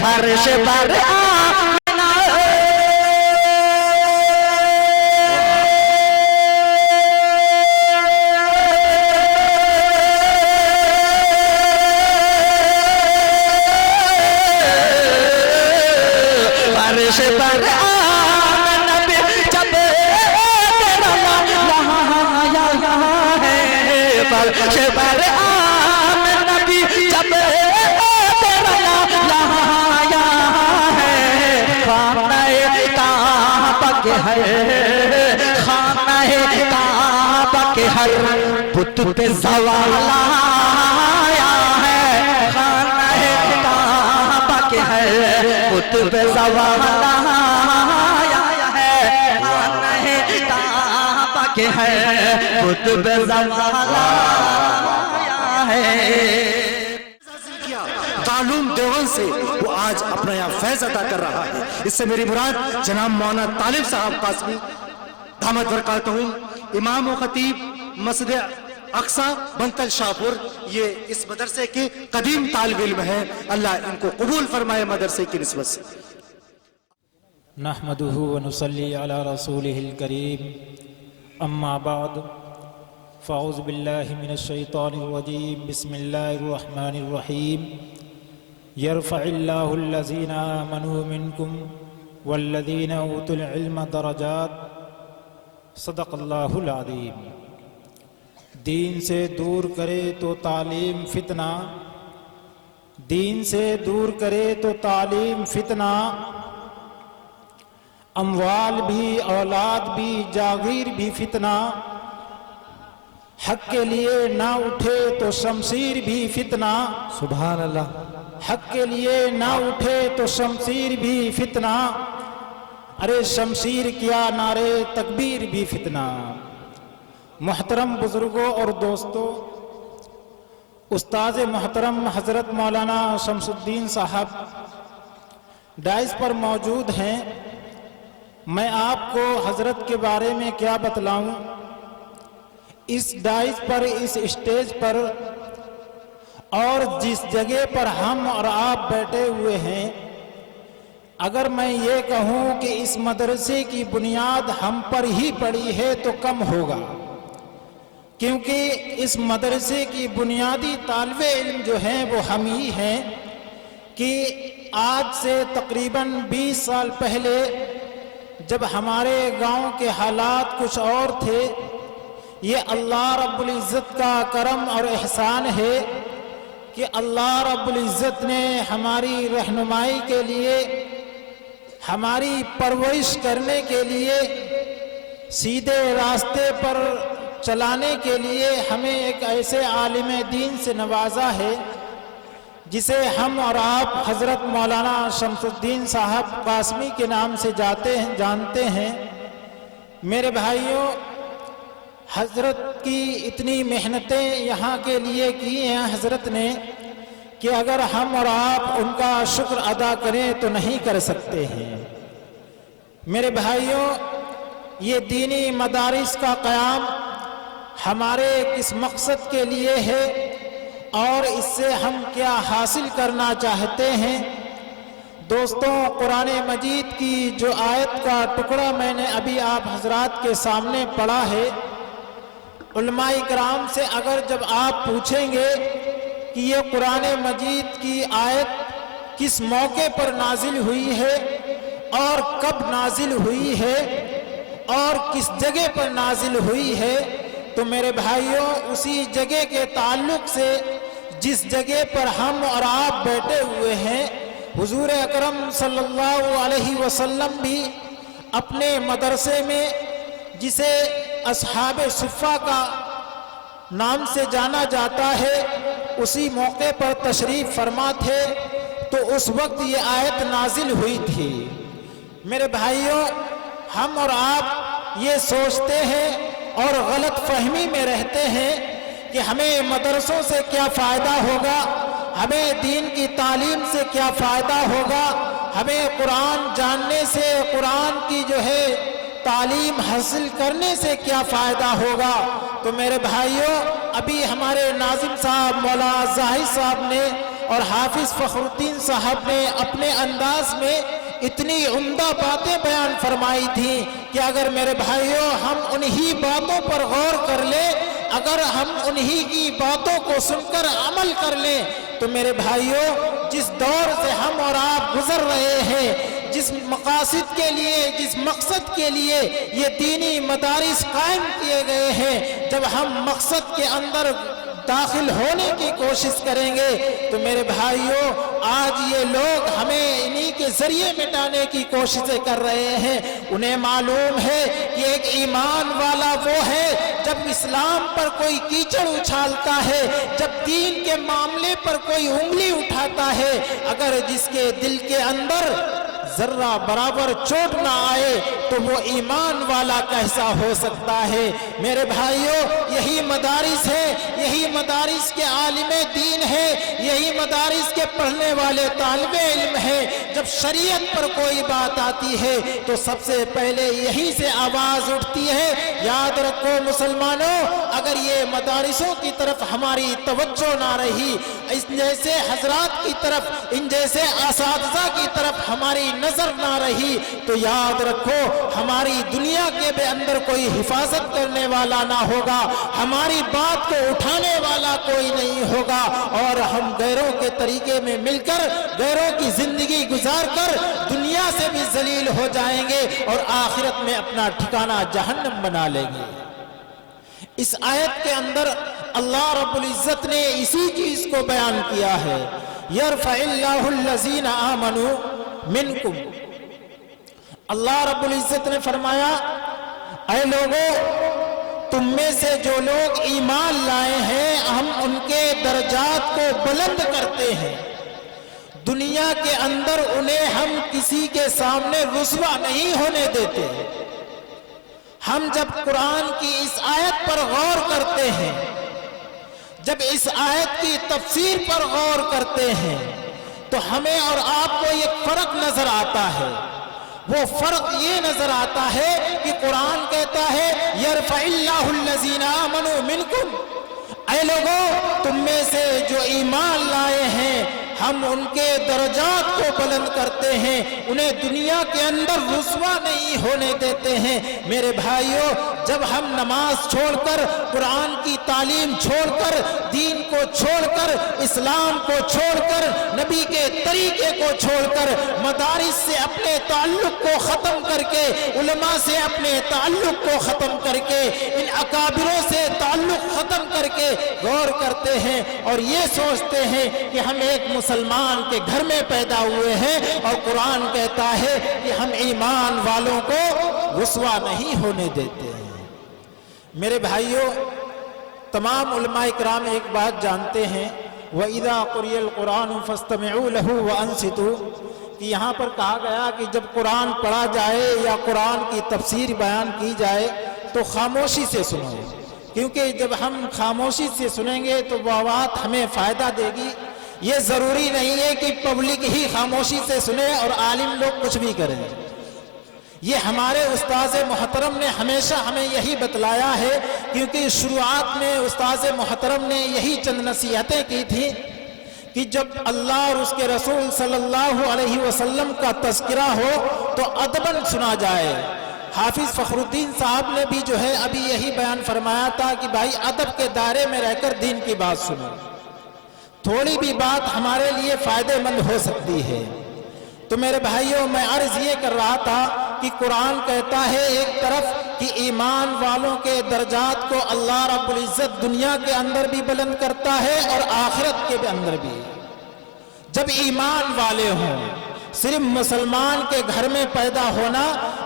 فرش پر آمنہ فرش پر آمنہ جب تیرا یہاں آیا ہے فرش پر آمنہ جب تیرا یہاں آیا ہے خانہ کعبہ کے ہر خانہ کعبہ کے ہر بت پہ زوال آیا ہے خانہ کعبہ کے ہر بت پہ زوال آیا ہے خانہ کعبہ کے ہر بت پہ زوال آیا ہے تعلوم دیوبند سے وہ آج اپنا یہاں فیض عطا کر رہا ہے. اس سے میری مراد جناب مولانا طالب صاحب قاسمی دامت برکاتہم امام و خطیب مسجد اقصی بنتل شاہپور یہ اس مدرسے کے قدیم طالب علم ہیں. اللہ ان کو قبول فرمائے مدرسے کی نسبت سے. نحمده ونصلي على رسوله الكريم اما بعد فاعوذ بالله من الشيطان الرجيم بسم الله الرحمن الرحيم يرفع الله الذين آمنوا منكم والذين اوتوا العلم درجات صدق اللہ العظیم. دین سے دور کرے تو تعلیم فتنہ دین سے دور کرے تو تعلیم فتنہ اموال بھی اولاد بھی جاگیر بھی فتنہ حق کے لیے نہ اٹھے تو شمشیر بھی فتنہ سبحان اللہ. حق کے لیے نہ اٹھے تو شمشیر بھی فتنہ ارے شمشیر کیا نعرے تکبیر بھی فتنہ. محترم بزرگوں اور دوستوں استاذ محترم حضرت مولانا شمس الدین صاحب ڈائز پر موجود ہیں. میں آپ کو حضرت کے بارے میں کیا بتلاؤں. اس ڈائز پر اس اسٹیج پر اور جس جگہ پر ہم اور آپ بیٹھے ہوئے ہیں اگر میں یہ کہوں کہ اس مدرسے کی بنیاد ہم پر ہی پڑی ہے تو کم ہوگا کیونکہ اس مدرسے کی بنیادی طالب علم جو ہیں وہ ہم ہی ہیں کہ آج سے تقریباً 20 سال پہلے جب ہمارے گاؤں کے حالات کچھ اور تھے یہ اللہ رب العزت کا کرم اور احسان ہے کہ اللہ رب العزت نے ہماری رہنمائی کے لیے ہماری پرورش کرنے کے لیے سیدھے راستے پر چلانے کے لیے ہمیں ایک ایسے عالم دین سے نوازا ہے جسے ہم اور آپ حضرت مولانا شمس الدین صاحب قاسمی کے نام سے جانتے ہیں. میرے بھائیوں حضرت کی اتنی محنتیں یہاں کے لیے کی ہیں حضرت نے کہ اگر ہم اور آپ ان کا شکر ادا کریں تو نہیں کر سکتے ہیں. میرے بھائیوں یہ دینی مدارس کا قیام ہمارے کس مقصد کے لیے ہے اور اس سے ہم کیا حاصل کرنا چاہتے ہیں. دوستوں قرآن مجید کی جو آیت کا ٹکڑا میں نے ابھی آپ حضرات کے سامنے پڑھا ہے علماء کرام سے اگر جب آپ پوچھیں گے کہ یہ قرآن مجید کی آیت کس موقع پر نازل ہوئی ہے اور کب نازل ہوئی ہے اور کس جگہ پر نازل ہوئی ہے تو میرے بھائیوں اسی جگہ کے تعلق سے جس جگہ پر ہم اور آپ بیٹھے ہوئے ہیں حضور اکرم صلی اللہ علیہ وسلم بھی اپنے مدرسے میں جسے اصحاب صفہ کا نام سے جانا جاتا ہے اسی موقع پر تشریف فرما تھے تو اس وقت یہ آیت نازل ہوئی تھی. میرے بھائیوں ہم اور آپ یہ سوچتے ہیں اور غلط فہمی میں رہتے ہیں کہ ہمیں مدرسوں سے کیا فائدہ ہوگا ہمیں دین کی تعلیم سے کیا فائدہ ہوگا ہمیں قرآن جاننے سے قرآن کی جو ہے تعلیم حاصل کرنے سے کیا فائدہ ہوگا. تو میرے بھائیوں ابھی ہمارے ناظم صاحب مولانا زاہد صاحب نے اور حافظ فخرالدین صاحب نے اپنے انداز میں اتنی عمدہ باتیں بیان فرمائی تھیں کہ اگر میرے بھائیوں ہم انہی باتوں پر غور کر لیں، اگر ہم انہی کی باتوں کو سن کر عمل کر لیں تو میرے بھائیوں جس دور سے ہم اور آپ گزر رہے ہیں، جس مقاصد کے لیے، جس مقصد کے لیے یہ دینی مدارس قائم کیے گئے ہیں، جب ہم مقصد کے اندر داخل ہونے کی کوشش کریں گے تو میرے بھائیوں آج یہ لوگ ہمیں انہی کے ذریعے مٹانے کی کوششیں کر رہے ہیں۔ انہیں معلوم ہے کہ ایک ایمان والا وہ ہے جب اسلام پر کوئی کیچڑ اچھالتا ہے، جب دین کے معاملے پر کوئی انگلی اٹھاتا ہے، اگر جس کے دل کے اندر ذرہ برابر چوٹ نہ آئے تو وہ ایمان والا کیسا ہو سکتا ہے؟ میرے بھائیوں یہی مدارس ہے، یہی مدارس کے عالم دین ہے، یہی مدارس کے پڑھنے والے طالب علم ہے۔ جب شریعت پر کوئی بات آتی ہے تو سب سے پہلے یہی سے آواز اٹھتی ہے۔ یاد رکھو مسلمانوں، اگر یہ مدارسوں کی طرف ہماری توجہ نہ رہی، اس جیسے حضرات کی طرف، ان جیسے اساتذہ کی طرف ہماری نظر نہ رہی تو یاد رکھو ہماری دنیا کے اندر کوئی حفاظت کرنے والا نہ ہوگا، ہماری بات کو اٹھانے والا کوئی نہیں ہوگا، اور ہم غیروں کے طریقے میں مل کر غیروں کی زندگی گزار کر دنیا سے بھی ذلیل ہو جائیں گے اور آخرت میں اپنا ٹھکانہ جہنم بنا لیں گے۔ اس آیت کے اندر اللہ رب العزت نے اسی چیز کو بیان کیا ہے، یرفع اللہ الذین آمنوا منکم۔ اللہ رب العزت نے فرمایا اے لوگوں، تم میں سے جو لوگ ایمان لائے ہیں ہم ان کے درجات کو بلند کرتے ہیں، دنیا کے اندر انہیں ہم کسی کے سامنے رسوا نہیں ہونے دیتے۔ ہم جب قرآن کی اس آیت پر غور کرتے ہیں، جب اس آیت کی تفسیر پر غور کرتے ہیں تو ہمیں اور آپ کو ایک فرق نظر آتا ہے۔ وہ فرق یہ نظر آتا ہے کہ قرآن کہتا ہے یرفع اللہ الذین آمنوا منکم، اے لوگوں تم میں سے جو ایمان لائے ہیں ہم ان کے درجات کو بلند کرتے ہیں، انہیں دنیا کے اندر رسوا نہیں ہونے دیتے ہیں۔ میرے بھائیوں جب ہم نماز چھوڑ کر، قرآن کی تعلیم چھوڑ کر، دین کو چھوڑ کر، اسلام کو چھوڑ کر، نبی کے طریقے کو چھوڑ کر، مدارس سے اپنے تعلق کو ختم کر کے، علماء سے اپنے تعلق کو ختم کر کے، ان اکابروں سے تعلق ختم کر کے غور کرتے ہیں اور یہ سوچتے ہیں کہ ہم ایک مسلمان کے گھر میں پیدا ہوئے ہیں اور قرآن کہتا ہے کہ ہم ایمان والوں کو رسوا نہیں ہونے دیتے ہیں۔ میرے بھائیوں تمام علماء کرام ایک بات جانتے ہیں، وَإِذَا قُرِئَ الْقُرْآنُ فَاسْتَمِعُوا لَهُ وَأَنصِتُوا، کہ یہاں پر کہا گیا کہ جب قرآن پڑھا جائے یا قرآن کی تفسیر بیان کی جائے تو خاموشی سے سنو، کیونکہ جب ہم خاموشی سے سنیں گے تو وہ بات ہمیں فائدہ دے گی۔ یہ ضروری نہیں ہے کہ پبلک ہی خاموشی سے سنے اور عالم لوگ کچھ بھی کریں۔ یہ ہمارے استاذ محترم نے ہمیشہ ہمیں یہی بتلایا ہے، کیونکہ شروعات میں استاذ محترم نے یہی چند نصیحتیں کی تھی کہ جب اللہ اور اس کے رسول صلی اللہ علیہ وسلم کا تذکرہ ہو تو ادباً سنا جائے۔ حافظ فخرالدین صاحب نے بھی جو ہے ابھی یہی بیان فرمایا تھا کہ بھائی ادب کے دائرے میں رہ کر دین کی بات سنو، تھوڑی بھی بات ہمارے لیے فائدہ مند ہو سکتی ہے۔ تو میرے بھائیوں میں عرض یہ کر رہا تھا کہ قرآن کہتا ہے ایک طرف کہ ایمان والوں کے درجات کو اللہ رب العزت دنیا کے اندر بھی بلند کرتا ہے اور آخرت کے اندر بھی۔ جب ایمان والے ہوں، صرف مسلمان کے گھر میں پیدا ہونا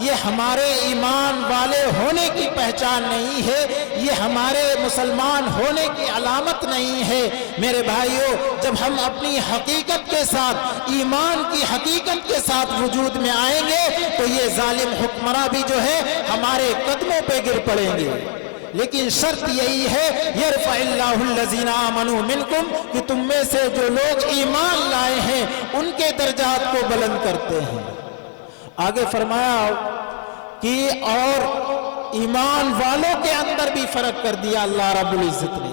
یہ ہمارے ایمان والے ہونے کی پہچان نہیں ہے، یہ ہمارے مسلمان ہونے کی علامت نہیں ہے۔ میرے بھائیوں جب ہم اپنی حقیقت کے ساتھ، ایمان کی حقیقت کے ساتھ وجود میں آئیں گے تو یہ ظالم حکمراں بھی جو ہے ہمارے قدموں پہ گر پڑیں گے۔ لیکن شرط یہی ہے یرفع اللہ الذین آمنوا منکم، کہ تم میں سے جو لوگ ایمان لائے ہیں ان کے درجات کو بلند کرتے ہیں۔ آگے فرمایا کہ اور ایمان والوں کے اندر بھی فرق کر دیا اللہ رب العزت نے۔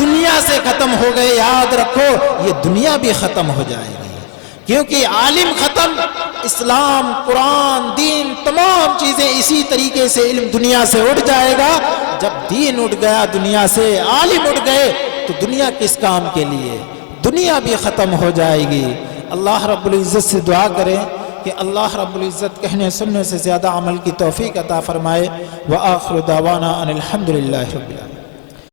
دنیا سے ختم ہو گئے، یاد رکھو یہ دنیا بھی ختم ہو جائے گی، کیونکہ عالم ختم، اسلام، قرآن، دین، تمام چیزیں اسی طریقے سے علم دنیا سے اٹھ جائے گا۔ جب دین اٹھ گیا دنیا سے، عالم اٹھ گئے، تو دنیا کس کام کے لیے؟ دنیا بھی ختم ہو جائے گی۔ اللہ رب العزت سے دعا کریں کہ اللہ رب العزت کہنے سننے سے زیادہ عمل کی توفیق عطا فرمائے۔ وآخر دعوانا ان الحمدللہ رب العالمین۔